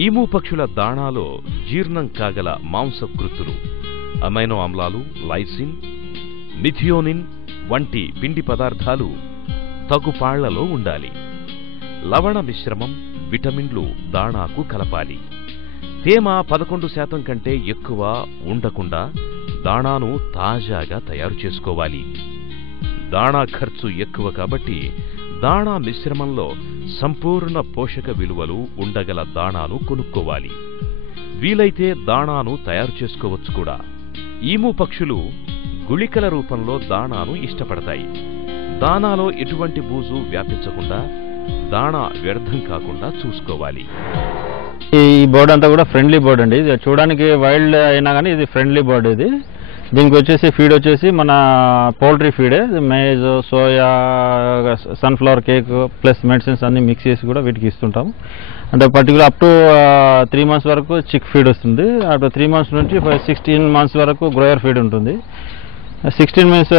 Emu పక్షుల దాణాలో జీర్ణం కాగల మాంసకృతులు, అమైనో ఆమ్లాలు, లైసిన్, మిథియోనిన్ వంటి పిండి పదార్థాలు తగుపాళ్లలో ఉండాలి. లవణ మిశ్రమం, విటమిన్లు దాణాకు కలపాలి. తేమ 11% కంటే ఎక్కువ ఉండకుండా దాణాను తాజాగా తయారు చేసుకోవాలి. దాణా ఖర్చు ఎక్కువ కాబట్టి దాణా మిశ్రమంలో సంపూర్ణ పోషక విలువలు ఉండగల దాణాను కొనుక్కోవాలి. వీలైతే దాణాను తయారు చేసుకోవచ్చు కూడా. ఈము పక్షులు గుళికల రూపంలో దాణాను ఇష్టపడతాయి. దాణాలో ఎటువంటి బూజు వ్యాపించకుండా, దాణా వ్యర్థం కాకుండా చూసుకోవాలి. ఈ బర్డ్ అంతా కూడా ఫ్రెండ్లీ బర్డ్ అండి. ఇది చూడడానికి వైల్డ్ అయినా కానీ ఇది ఫ్రెండ్లీ బర్డ్. ఇది దీనికి వచ్చేసి ఫీడ్ వచ్చేసి మన పౌల్ట్రీ ఫీడే, maize, soya, sunflower cake plus medicines అన్ని మిక్స్ చేసి కూడా వీటికి ఇస్తుంటాం. అంటే పర్టికులర్ అప్ టు 3 months వరకు చిక్ ఫీడ్ వస్తుంది. అటు 3 months నుంచి 16 months వరకు గ్రోయర్ ఫీడ్ ఉంటుంది. 16 months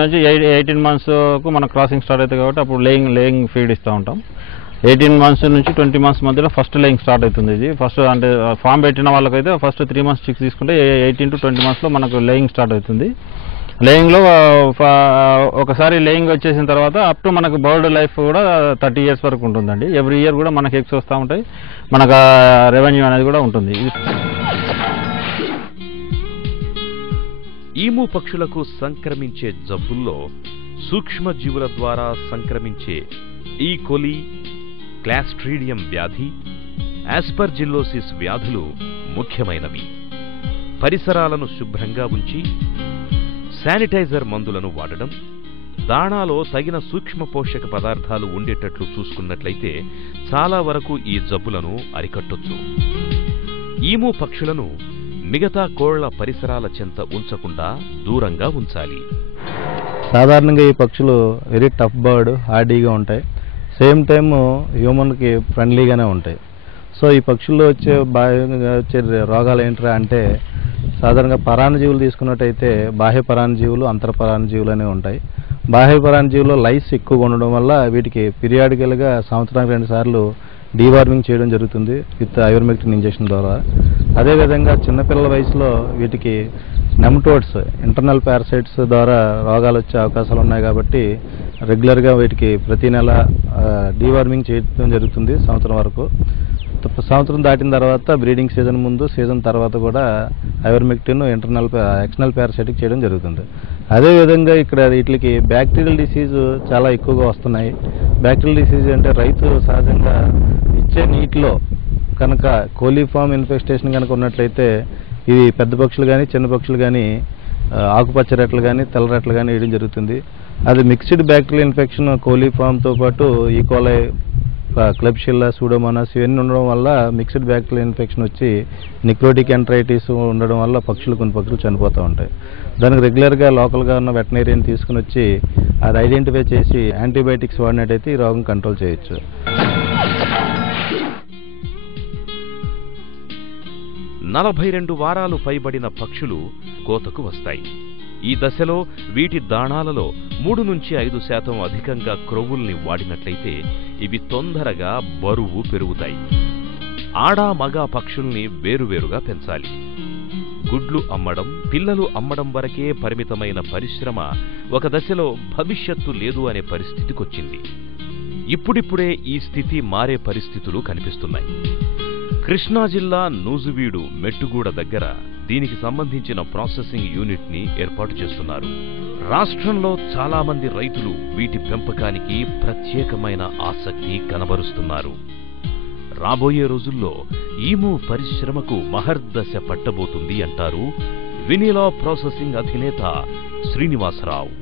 నుంచి 18 months వరకు మన క్రాసింగ్ స్టార్ట్ అవుతుంది కాబట్టి అప్పుడు లేయింగ్ ఫీడ్ ఇస్తూ ఉంటాం. 18 months నుంచి 20 months మధ్యలో ఫస్ట్ లేయింగ్ స్టార్ట్ అవుతుంది. ఇది ఫస్ట్ అంటే ఫామ్ పెట్టిన వాళ్ళకైతే ఫస్ట్ 3 months చిక్స్ తీసుకుంటే 18 to 20 monthsలో మనకు లేయింగ్ స్టార్ట్ అవుతుంది. లేయింగ్లో ఒకసారి లేయింగ్ వచ్చేసిన తర్వాత అప్ టు మనకు బర్డ్ లైఫ్ కూడా 30 years వరకు ఉంటుందండి. ఎవ్రీ ఇయర్ కూడా మనకు ఎగ్స్ వస్తూ ఉంటాయి, మనకు రెవెన్యూ అనేది కూడా ఉంటుంది. ఈము పక్షులకు సంక్రమించే జబ్బుల్లో సూక్ష్మజీవుల ద్వారా సంక్రమించే ఈ కొలి, క్లాస్ట్రీడియం వ్యాధి, ఆస్పర్జిల్లోసిస్ వ్యాధులు ముఖ్యమైనవి. పరిసరాలను శుభ్రంగా ఉంచి శానిటైజర్ మందులను వాడడం, దాణాలో తగిన సూక్ష్మ పోషక పదార్థాలు ఉండేటట్లు చూసుకున్నట్లయితే చాలా వరకు ఈ జబ్బులను అరికట్టొచ్చు. ఈము పక్షులను మిగతా కోళ్ల పరిసరాల చెంత ఉంచకుండా దూరంగా ఉంచాలి. సాధారణంగా ఈ పక్షులు వెరీ టఫ్ బర్డ్, హార్డీగా ఉంటాయి. సేమ్ టైమ్ హ్యూమన్కి ఫ్రెండ్లీగానే ఉంటాయి. సో ఈ పక్షుల్లో వచ్చే రోగాలు ఏంట్రా అంటే సాధారణంగా పరాన్నజీవులు తీసుకున్నట్టయితే బాహ్య పరాన్నజీవులు, అంతర పరాన్నజీవులు అనేవి ఉంటాయి. బాహ్య పరాన్నజీవుల్లో లైస్ ఎక్కువగా ఉండడం వల్ల వీటికి పీరియాడికల్గా సంవత్సరానికి 2 సార్లు డీవార్మింగ్ చేయడం జరుగుతుంది విత్ ఐవర్మెక్టిన్ ఇంజెక్షన్ ద్వారా. అదేవిధంగా చిన్నపిల్లల వయసులో వీటికి నెమటోడ్స్, ఇంటర్నల్ పారాసైట్స్ ద్వారా రోగాలు వచ్చే అవకాశాలు ఉన్నాయి కాబట్టి రెగ్యులర్గా వీటికి ప్రతి నెల డీవార్మింగ్ చేయడం జరుగుతుంది సంవత్సరం వరకు. సంవత్సరం దాటిన తర్వాత బ్రీడింగ్ సీజన్ ముందు, సీజన్ తర్వాత కూడా ఐవర్మెక్టిన్ ఎక్స్టర్నల్ పారాసైటిక్ చేయడం జరుగుతుంది. అదేవిధంగా ఇక్కడ వీటికి బ్యాక్టీరియల్ డిసీజ్ చాలా ఎక్కువగా వస్తున్నాయి. బ్యాక్టీరియల్ డిసీజ్ అంటే రైతు సహజంగా ఇచ్చే నీటిలో కనుక కోలీఫామ్ ఇన్ఫెస్టేషన్ కనుక ఉన్నట్లయితే ఇవి పెద్ద పక్షులు కానీ చిన్న పక్షులు కానీ ఆకుపచ్చ రెట్లు కానీ తెల్ల రెట్లు కానీ వేయడం జరుగుతుంది. అది మిక్స్డ్ బ్యాక్టీరియల్ ఇన్ఫెక్షన్ కోలీఫామ్తో పాటు ఈకోలై, క్లబ్షిల్లా, సూడోమోనాస్ ఇవన్నీ ఉండడం వల్ల మిక్స్డ్ బ్యాక్టీరియల్ ఇన్ఫెక్షన్ వచ్చి నిక్రోటిక్ ఎంట్రైటిస్ ఉండడం వల్ల కొన్ని పక్షులు చనిపోతూ ఉంటాయి. దానికి రెగ్యులర్గా లోకల్గా ఉన్న వెటనరీని తీసుకుని వచ్చి అది ఐడెంటిఫై చేసి యాంటీబయాటిక్స్ వాడినట్టయితే ఈ రోగం కంట్రోల్ చేయొచ్చు. 42 వారాలు పైబడిన పక్షులు కోతకు వస్తాయి. ఈ దశలో వీటి దాణాలలో 3 నుంచి 5% అధికంగా క్రొవ్వుల్ని వాడినట్లయితే ఇవి తొందరగా బరువు పెరుగుతాయి. ఆడా మగా పక్షుల్ని వేరువేరుగా పెంచాలి. గుడ్లు అమ్మడం, పిల్లలు అమ్మడం వరకే పరిమితమైన పరిశ్రమ ఒక దశలో భవిష్యత్తు లేదు అనే పరిస్థితికొచ్చింది. ఇప్పుడిప్పుడే ఈ స్థితి మారే పరిస్థితులు కనిపిస్తున్నాయి. కృష్ణా జిల్లా నూజువీడు మెట్టుగూడ దగ్గర దీనికి సంబంధించిన ప్రాసెసింగ్ యూనిట్ ని ఏర్పాటు చేస్తున్నారు. రాష్ట్రంలో చాలా మంది రైతులు వీటి పెంపకానికి ప్రత్యేకమైన ఆసక్తి కనబరుస్తున్నారు. రాబోయే రోజుల్లో ఈము పరిశ్రమకు మహర్దశ పట్టబోతుంది అంటారు వినిలా ప్రాసెసింగ్ అధినేత శ్రీనివాసరావు.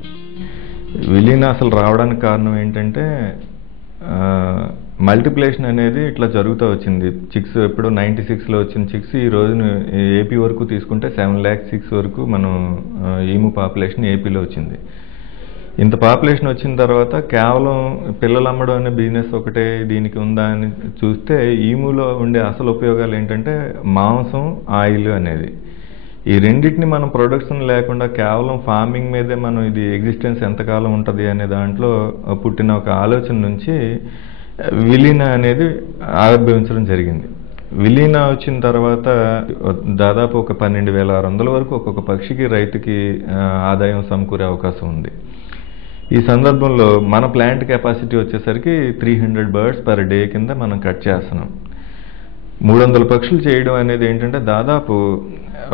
విలీనా అసలు రావడానికి కారణం ఏంటంటే మల్టిప్లేషన్ అనేది ఇట్లా జరుగుతూ వచ్చింది. చిక్స్ ఎప్పుడు 96లో వచ్చిన చిక్స్ ఈ రోజున ఏపీ వరకు తీసుకుంటే 7 lakhs చిక్స్ వరకు మనం ఈము పాపులేషన్ ఏపీలో వచ్చింది. ఇంత పాపులేషన్ వచ్చిన తర్వాత కేవలం పిల్లలు అమ్మడం అనే బిజినెస్ ఒకటే దీనికి ఉందా అని చూస్తే ఈములో ఉండే అసలు ఉపయోగాలు ఏంటంటే మాంసం, ఆయిల్ అనేది. ఈ రెండింటిని మనం ప్రొడక్షన్ లేకుండా కేవలం ఫార్మింగ్ మీదే మనం ఇది ఎగ్జిస్టెన్స్ ఎంతకాలం ఉంటుంది అనే దాంట్లో పుట్టిన ఒక ఆలోచన నుంచి విలీనా అనేది ఆవిర్భవించడం జరిగింది. విలీన వచ్చిన తర్వాత దాదాపు ఒక 12,600 వరకు ఒక్కొక్క పక్షికి రైతుకి ఆదాయం సమకూరే అవకాశం ఉంది. ఈ సందర్భంలో మన ప్లాంట్ కెపాసిటీ వచ్చేసరికి 300 బర్డ్స్ పర్ డే కింద మనం కట్ చేస్తున్నాం. 300 పక్షులు చేయడం అనేది ఏంటంటే దాదాపు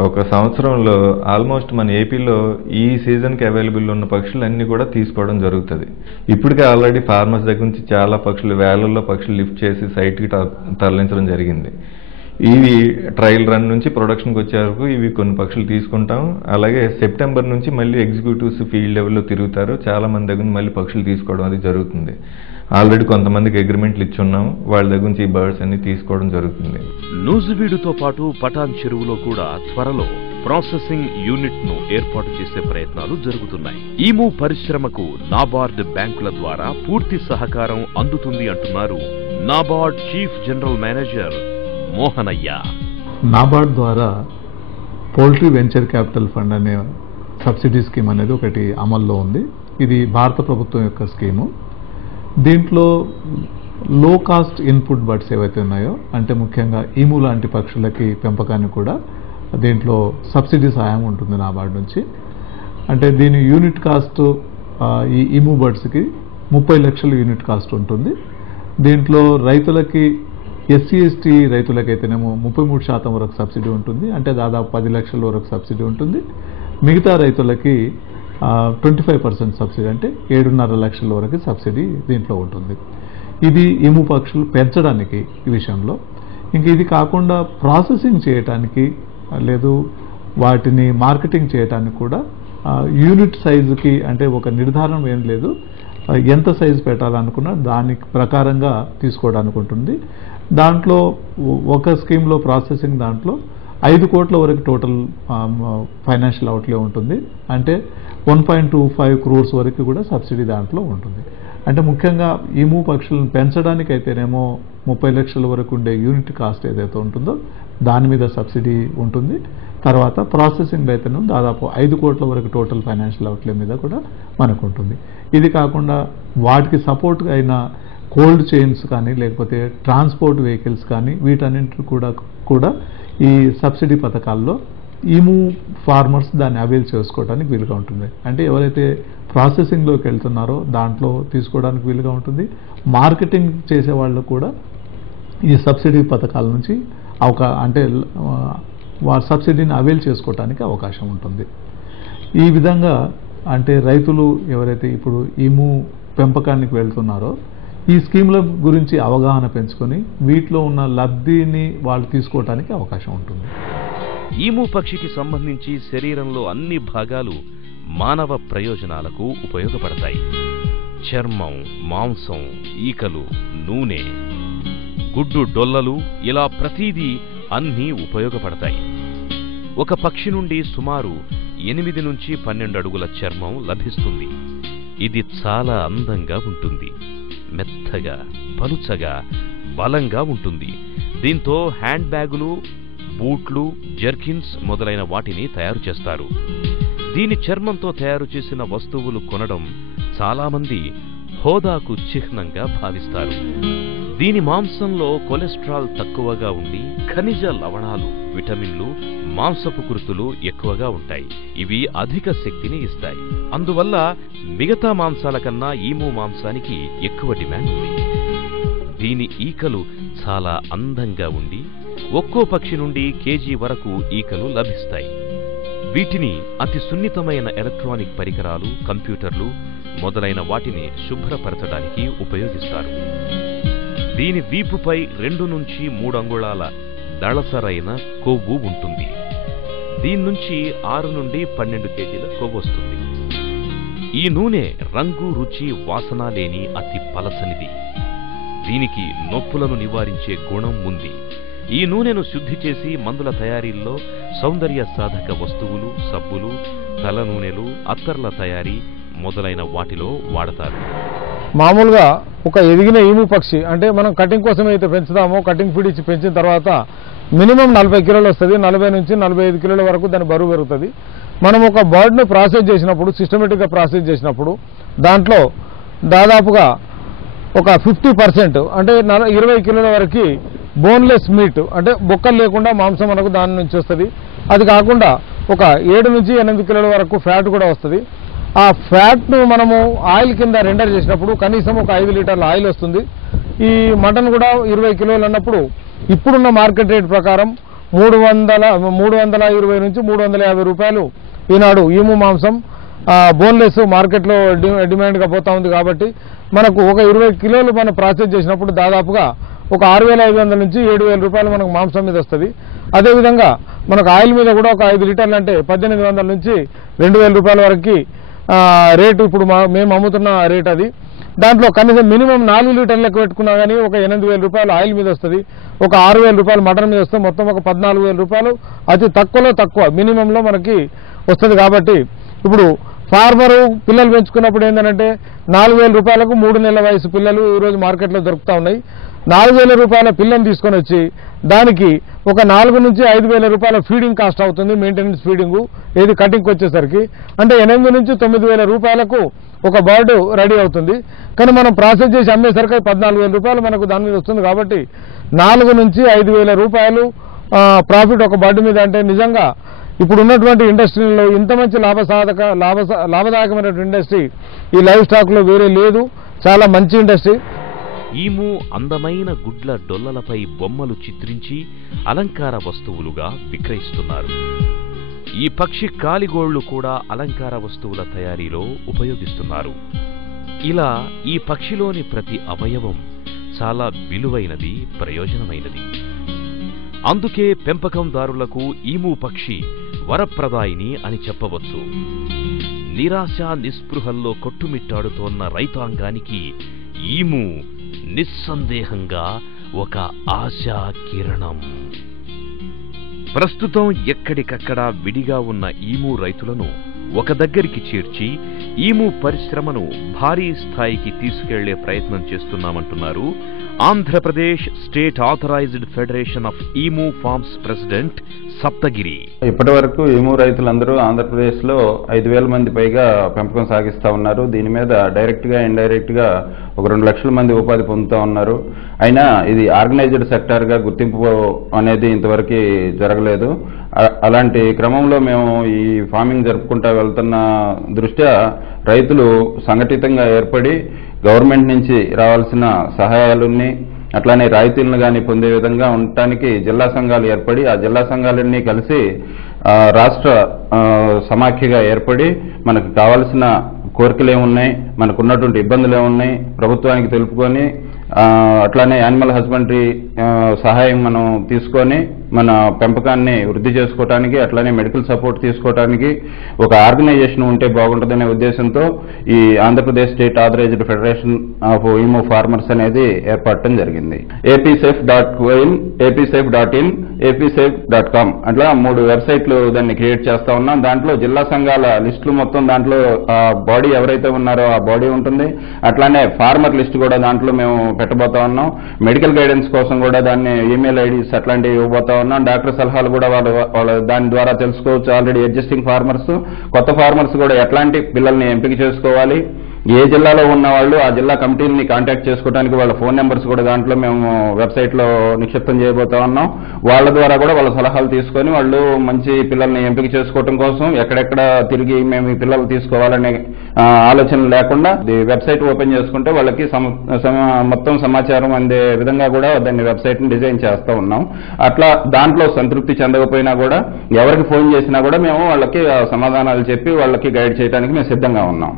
ఒక సంవత్సరంలో ఆల్మోస్ట్ మన ఏపీలో ఈ సీజన్కి అవైలబుల్ ఉన్న పక్షులు అన్నీ కూడా తీసుకోవడం జరుగుతుంది. ఇప్పటికే ఆల్రెడీ ఫార్మర్స్ దగ్గర నుంచి చాలా పక్షులు, వేలల్లో పక్షులు లిఫ్ట్ చేసి సైట్కి తరలించడం జరిగింది. ఇవి ట్రయల్ రన్ నుంచి ప్రొడక్షన్కి వచ్చే వరకు ఇవి కొన్ని పక్షులు తీసుకుంటాం. అలాగే సెప్టెంబర్ నుంచి మళ్ళీ ఎగ్జిక్యూటివ్స్ ఫీల్డ్ లెవెల్లో తిరుగుతారు. చాలా మంది దగ్గర నుంచి మళ్ళీ పక్షులు తీసుకోవడం అది జరుగుతుంది. ఆల్రెడీ కొంతమందికి అగ్రిమెంట్లు ఇచ్చున్నాం, వాళ్ళ దగ్గర నుంచి ఈ బర్డ్స్ అన్ని తీసుకోవడం జరుగుతుంది. నూజివీడుతో పాటు పటాన్ చెరువులో కూడా త్వరలో ప్రాసెసింగ్ యూనిట్ ను ఏర్పాటు చేసే ప్రయత్నాలు జరుగుతున్నాయి. ఈము పరిశ్రమకు నాబార్డ్ బ్యాంకుల ద్వారా పూర్తి సహకారం అందుతుంది అంటున్నారు NABARD chief general manager Mohanaiah. NABARD ద్వారా పౌల్ట్రీ వెంచర్ క్యాపిటల్ ఫండ్ అనే సబ్సిడీ స్కీమ్ అనేది ఒకటి అమల్లో ఉంది. ఇది భారత ప్రభుత్వం యొక్క స్కీము. దీంట్లో లో కాస్ట్ ఇన్పుట్ బర్డ్స్ ఏవైతే ఉన్నాయో, అంటే ముఖ్యంగా ఈము లాంటి పక్షులకి పెంపకానికి కూడా దీంట్లో సబ్సిడీ సహాయం ఉంటుంది నాబార్డ్ నుంచి. అంటే దీని యూనిట్ కాస్ట్ ఈ ఈము బర్డ్స్కి 30 లక్షల యూనిట్ కాస్ట్ ఉంటుంది. దీంట్లో రైతులకి ఎస్సీ ఎస్టీ రైతులకైతేనేమో 33% వరకు సబ్సిడీ ఉంటుంది, అంటే దాదాపు 10 లక్షల వరకు సబ్సిడీ ఉంటుంది. మిగతా రైతులకి 25% సబ్సిడీ, అంటే 7.5 లక్షల వరకు సబ్సిడీ దీంట్లో ఉంటుంది. ఇది ఈము పక్షులు పెంచడానికి ఈ విషయంలో. ఇంక ఇది కాకుండా ప్రాసెసింగ్ చేయడానికి లేదు వాటిని మార్కెటింగ్ చేయడానికి కూడా యూనిట్ సైజుకి, అంటే ఒక నిర్ధారణ ఏం లేదు, ఎంత సైజు పెట్టాలనుకున్నా దానికి ప్రకారంగా తీసుకోవడానికి ఉంటుంది. దాంట్లో ఒక స్కీమ్లో ప్రాసెసింగ్ దాంట్లో 5 కోట్ల వరకు టోటల్ ఫైనాన్షియల్ అవుట్లే ఉంటుంది. అంటే 1.25 crores వరకు కూడా సబ్సిడీ దాంట్లో ఉంటుంది. అంటే ముఖ్యంగా ఈము పక్షులను పెంచడానికి అయితేనేమో 30 లక్షల వరకు ఉండే యూనిట్ కాస్ట్ ఏదైతే ఉంటుందో దాని మీద సబ్సిడీ ఉంటుంది. తర్వాత ప్రాసెసింగ్ అయితేనేమో దాదాపు 5 కోట్ల వరకు టోటల్ ఫైనాన్షియల్ అవుట్లే మీద కూడా మనకు ఉంటుంది. ఇది కాకుండా వాటికి సపోర్ట్గా అయిన కోల్డ్ చైన్స్ కానీ లేకపోతే ట్రాన్స్పోర్ట్ వెహికల్స్ కానీ వీటన్నింటి కూడా ఈ సబ్సిడీ పథకాల్లో ఈము ఫార్మర్స్ దాన్ని అవైల్ చేసుకోవడానికి వీలుగా ఉంటుంది. అంటే ఎవరైతే ప్రాసెసింగ్లోకి వెళ్తున్నారో దాంట్లో తీసుకోవడానికి వీలుగా ఉంటుంది. మార్కెటింగ్ చేసే వాళ్ళు కూడా ఈ సబ్సిడీ పథకాల నుంచి అంటే సబ్సిడీని అవైల్ చేసుకోవడానికి అవకాశం ఉంటుంది. ఈ విధంగా అంటే రైతులు ఎవరైతే ఇప్పుడు ఈము పెంపకానికి వెళ్తున్నారో ఈ స్కీముల గురించి అవగాహన పెంచుకొని వీటిలో ఉన్న లబ్ధిని వాళ్ళు తీసుకోవడానికి అవకాశం ఉంటుంది. ఈము పక్షికి సంబంధించి శరీరంలో అన్ని భాగాలు మానవ ప్రయోజనాలకు ఉపయోగపడతాయి. చర్మం, మాంసం, ఈకలు, నూనె, గుడ్డు డొల్లలు, ఇలా ప్రతిదీ అన్నీ ఉపయోగపడతాయి. ఒక పక్షి నుండి సుమారు 8 నుంచి 12 అడుగుల చర్మం లభిస్తుంది. ఇది చాలా అందంగా ఉంటుంది. మెత్తగా, పలుచగా, బలంగా ఉంటుంది. దీంతో హ్యాండ్ బ్యాగులు, బూట్లు, జర్కిన్స్ మొదలైన వాటిని తయారు చేస్తారు. దీని చర్మంతో తయారు చేసిన వస్తువులు కొనడం చాలామంది హోదాకు చిహ్నంగా భావిస్తారు. దీని మాంసంలో కొలెస్ట్రాల్ తక్కువగా ఉండి ఖనిజ లవణాలు, విటమిన్లు, మాంసపు కృతులు ఎక్కువగా ఉంటాయి. ఇవి అధిక శక్తిని ఇస్తాయి. అందువల్ల మిగతా మాంసాల కన్నా ఈము మాంసానికి ఎక్కువ డిమాండ్ ఉంది. దీని ఈకలు చాలా అందంగా ఉండి ఒక్కో పక్షి నుండి కేజీ వరకు ఈకలు లభిస్తాయి. వీటిని అతి సున్నితమైన ఎలక్ట్రానిక్ పరికరాలు, కంప్యూటర్లు మొదలైన వాటిని శుభ్రపరచడానికి ఉపయోగిస్తారు. దీని వీపుపై 2 నుంచి 3 అంగుళాల దళసరైన కొవ్వు ఉంటుంది. దీని నుంచి 6 నుండి 12 కేజీల కొవ్వు వస్తుంది. ఈ నూనె రంగు, రుచి, వాసన లేని అతి పలచనిది. దీనికి నొప్పులను నివారించే గుణం ఉంది. ఈ నూనెను శుద్ధి చేసి మందుల తయారీల్లో సౌందర్య సాధక వస్తువులు, సబ్బులు, తల నూనెలు, అత్తర్ల తయారీ మొదలైన వాటిలో వాడతారు. మామూలుగా ఒక ఎదిగిన ఈము పక్షి అంటే మనం కటింగ్ కోసం అయితే పెంచుతామో, కటింగ్ ఫీడ్ ఇచ్చి పెంచిన తర్వాత మినిమం 40 కిలోలు వస్తుంది. 40 నుంచి 45 కిలోల వరకు దాని బరువు పెరుగుతుంది. మనం ఒక బర్డ్ను ప్రాసెస్ చేసినప్పుడు, సిస్టమేటిక్గా ప్రాసెస్ చేసినప్పుడు దాంట్లో దాదాపుగా ఒక 50% అంటే 20 కిలోల వరకు బోన్లెస్ మీట్ అంటే బొక్కలు లేకుండా మాంసం మనకు దాని నుంచి వస్తుంది. అది కాకుండా ఒక 7 నుంచి 8 కిలోల వరకు ఫ్యాట్ కూడా వస్తుంది. ఆ ఫ్యాట్ను మనము ఆయిల్ కింద రెండర్ చేసినప్పుడు కనీసం ఒక 5 లీటర్ల ఆయిల్ వస్తుంది. ఈ మటన్ కూడా 20 కిలోలు అన్నప్పుడు ఇప్పుడున్న మార్కెట్ రేట్ ప్రకారం 320 నుంచి 350 రూపాయలు ఈనాడు ఈము మాంసం బోన్లెస్ మార్కెట్లో డిమాండ్గా పోతా ఉంది. కాబట్టి మనకు ఒక 20 కిలోలు మనం ప్రాసెస్ చేసినప్పుడు దాదాపుగా ఒక 6,500 నుంచి 7,000 రూపాయలు మనకు మాంసం మీద వస్తుంది. అదేవిధంగా మనకు ఆయిల్ మీద కూడా ఒక 5 లీటర్లు అంటే 1,800 నుంచి 2,000 రూపాయల వరకు రేటు ఇప్పుడు మేము అమ్ముతున్న రేట్ అది. దాంట్లో కనీసం మినిమం 4 లీటర్లు లెక్క పెట్టుకున్నా కానీ ఒక 8,000 రూపాయలు ఆయిల్ మీద వస్తుంది. ఒక 6,000 రూపాయలు మటన్ మీద వస్తే మొత్తం ఒక 14,000 రూపాయలు అతి తక్కువలో తక్కువ మినిమంలో మనకి వస్తుంది. కాబట్టి ఇప్పుడు ఫార్మరు పిల్లలు పెంచుకున్నప్పుడు ఏంటంటే 4,000 రూపాయలకు 3 నెలల వయసు పిల్లలు ఈరోజు మార్కెట్లో దొరుకుతూ ఉన్నాయి. 4,000 రూపాయల పిల్లని తీసుకొని వచ్చి దానికి ఒక 4 నుంచి 5,000 రూపాయల ఫీడింగ్ కాస్ట్ అవుతుంది. మెయింటెనెన్స్ ఫీడింగు ఏది కటింగ్కి వచ్చేసరికి అంటే 8 నుంచి 9,000 రూపాయలకు ఒక బర్డ్ రెడీ అవుతుంది. కానీ మనం ప్రాసెస్ చేసి అమ్మేసరికి 14,000 రూపాయలు మనకు దాని మీద వస్తుంది. కాబట్టి 4 నుంచి 5,000 రూపాయలు ప్రాఫిట్ ఒక బర్డ్ మీద అంటే నిజంగా ఇప్పుడు ఉన్నటువంటి ఇండస్ట్రీలో ఇంత మంచి లాభదాయకమైనటువంటి ఇండస్ట్రీ ఈ లైవ్ స్టాక్లో వేరే లేదు. చాలా మంచి ఇండస్ట్రీ. ఈము అందమైన గుడ్ల డొల్లలపై బొమ్మలు చిత్రించి అలంకార వస్తువులుగా విక్రయిస్తున్నారు. ఈ పక్షి కాలిగోళ్లు కూడా అలంకార వస్తువుల తయారీలో ఉపయోగిస్తున్నారు. ఇలా ఈ పక్షిలోని ప్రతి అవయవం చాలా విలువైనది, ప్రయోజనమైనది. అందుకే పెంపకందారులకు ఈము పక్షి వరప్రదాయిని అని చెప్పవచ్చు. నిరాశ నిస్పృహల్లో కొట్టుమిట్టాడుతోన్న రైతాంగానికి ఈము నిస్సందేహంగా ఒక ఆశా కిరణం. ప్రస్తుతం ఎక్కడికక్కడ విడిగా ఉన్న ఈము రైతులను ఒక దగ్గరికి చేర్చి ఈము పరిశ్రమను భారీ స్థాయికి తీసుకెళ్లే ప్రయత్నం చేస్తున్నామంటున్నారు Andhra Pradesh state authorised federation of emu farms president Saptagiri. ఇప్పటి వరకు ఈము రైతులందరూ ఆంధ్రప్రదేశ్లో 5,000 మంది పైగా పెంపకం సాగిస్తూ ఉన్నారు. దీని మీద డైరెక్ట్గా ఇండైరెక్ట్గా ఒక 2 లక్షల మంది ఉపాధి పొందుతూ ఉన్నారు. అయినా ఇది ఆర్గనైజ్డ్ సెక్టార్గా గుర్తింపు అనేది ఇంతవరకు జరగలేదు. అలాంటి క్రమంలో మేము ఈ ఫార్మింగ్ జరుపుకుంటూ వెళ్తున్న దృష్ట్యా రైతులు సంఘటితంగా ఏర్పడి గవర్నమెంట్ నుంచి రావాల్సిన సహాయాలని అట్లానే రాయితీలను కానీ పొందే విధంగా ఉండటానికి జిల్లా సంఘాలు ఏర్పడి ఆ జిల్లా సంఘాలన్నీ కలిసి రాష్ట్ర సమాఖ్యగా ఏర్పడి మనకు కావాల్సిన కోరికలు ఏమున్నాయి, మనకున్నటువంటి ఇబ్బందులు ఏమున్నాయి ప్రభుత్వానికి తెలుపుకొని అట్లానే యానిమల్ హస్బెండరీ సహాయం మనం తీసుకొని మన పెంపకాన్ని వృద్ధి చేసుకోవడానికి అట్లానే మెడికల్ సపోర్ట్ తీసుకోవడానికి ఒక ఆర్గనైజేషన్ ఉంటే బాగుంటుందనే ఉద్దేశంతో ఈ Andhra Pradesh state authorised federation of emu farmers అనేది ఏర్పడటం జరిగింది. apsafe.in, apsafe.in, apsafe.com అట్లా 3 వెబ్సైట్లు దాన్ని క్రియేట్ చేస్తా ఉన్నాం. దాంట్లో జిల్లా సంఘాల లిస్టులు మొత్తం దాంట్లో బాడీ ఎవరైతే ఉన్నారో ఆ బాడీ ఉంటుంది. అట్లానే ఫార్మర్ లిస్ట్ కూడా దాంట్లో మేము పెట్టబోతా ఉన్నాం. మెడికల్ గైడెన్స్ కోసం కూడా దాన్ని ఈమెయిల్ ఐడీస్ అట్లాంటివి ఇవ్వబోతా ఉన్నాం. డాక్టర్ సలహాలు కూడా వాళ్ళు దాని ద్వారా తెలుసుకోవచ్చు. ఆల్రెడీ ఎగ్జిస్టింగ్ ఫార్మర్స్, కొత్త ఫార్మర్స్ కూడా ఎట్లాంటి పిల్లల్ని ఎంపిక చేసుకోవాలి, ఏ జిల్లాలో ఉన్న వాళ్ళు ఆ జిల్లా కమిటీని కాంటాక్ట్ చేసుకోవడానికి వాళ్ళ ఫోన్ నెంబర్స్ కూడా దాంట్లో మేము వెబ్సైట్లో నిక్షిప్తం చేయబోతా ఉన్నాం. వాళ్ళ ద్వారా కూడా వాళ్ళ సలహాలు తీసుకొని వాళ్ళు మంచి పిల్లల్ని ఎంపిక చేసుకోవడం కోసం ఎక్కడెక్కడ తిరిగి మేము ఈ పిల్లలు తీసుకోవాలనే ఆలోచన లేకుండా వెబ్సైట్ ఓపెన్ చేసుకుంటే వాళ్ళకి మొత్తం సమాచారం అందే విధంగా కూడా దాన్ని వెబ్సైట్ని డిజైన్ చేస్తూ ఉన్నాం. అట్లా దాంట్లో సంతృప్తి చెందకపోయినా కూడా ఎవరికి ఫోన్ చేసినా కూడా మేము వాళ్ళకి సమాధానాలు చెప్పి వాళ్ళకి గైడ్ చేయడానికి మేము సిద్ధంగా ఉన్నాం.